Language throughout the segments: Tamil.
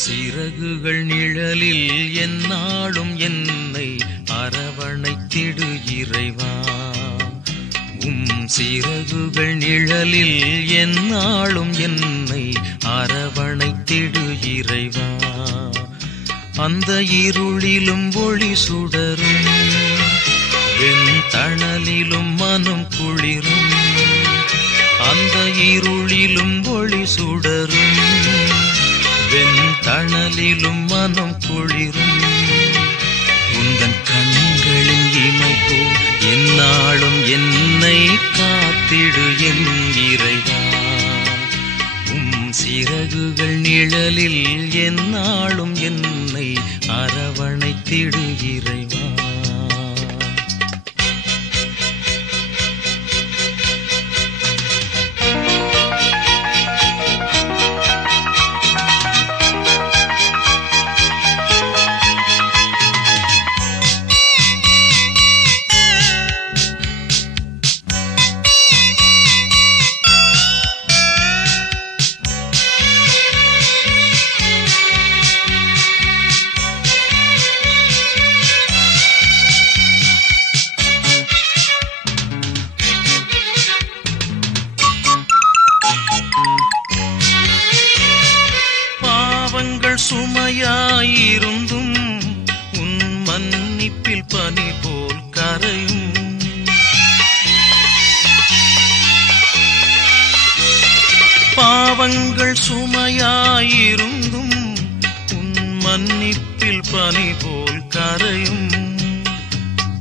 சிறகுகள் நிழலில் எந்நாளும் என்னை அரவணைத்திடு இறைவா. சிறகுகள் நிழலில் எந்நாளும் என்னை அரவணைத்திடு இறைவா. அந்த இருளிலும் ஒளி சுடரும், வெண்தணலிலும் மனம் குளிரும். அந்த இருளிலும் ஒளி சுடரும், வெண்தணலிலும் மனம் குளிரும். உந்தன் கண்களின் இமைப்போ எந்நாளும் என்னை காத்திடு என் இறைவா. சிறகுகள் நிழலில் எந்நாளும் என்னை அரவணைத்திடு இறைவா. சுமையாயிருந்தும் உன் மன்னிப்பில் பனி போல் கரையும். பாவங்கள் சுமையாயிருந்தும் உன் மன்னிப்பில் பனி போல் கரையும்.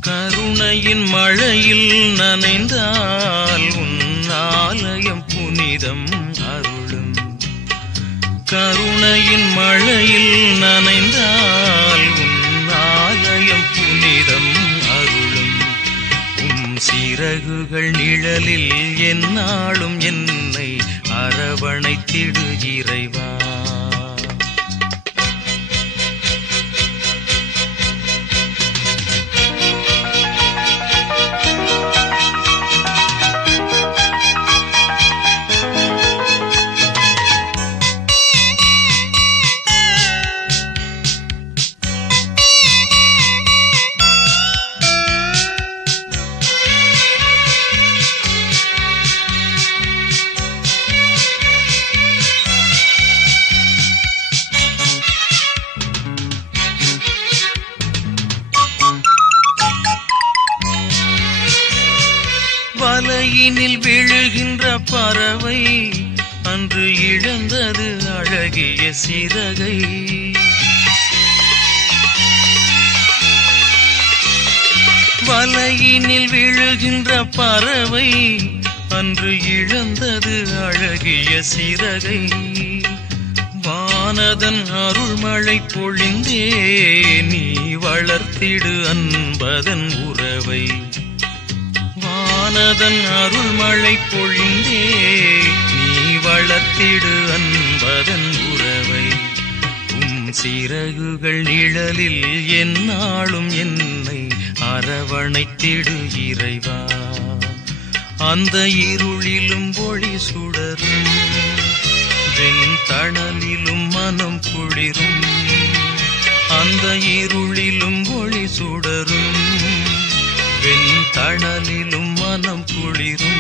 கருணையின் மழையில் நனைந்தால் உன் ஆலயம் புனிதம் அருளும். கருணையின் மழையில் நனைந்தால் உன் ஆலயம் புனிதம் அருளும். சிறகுகள் நிழலில் எந்நாளும் என்னை அரவணைத்திடு இறைவா. வலையினில் விழுகின்ற பறவை அன்று இழந்தது அழகிய சிறகை. வலையினில் விழுகின்ற பறவை அன்று இழந்தது அழகிய சிறகை. வானதன் அருள்மழை பொழிந்தே நீ வளர்த்திடு அன்பதன் உறவை. வானதன் அருள்மழை பொழிந்தே நீ வளர்த்திடு அன்பதன் உறவை. சிறகுகள் நிழலில் எந்நாளும் என்னை அரவணைத்திடு இறைவா. அந்த இருளிலும் ஒளி சுடரும், வெண்தணலிலும் மனம் குளிரும். அந்த இருளிலும் ஒளி சுடரும், வெண்தணலிலும் மனம் குளிரும்.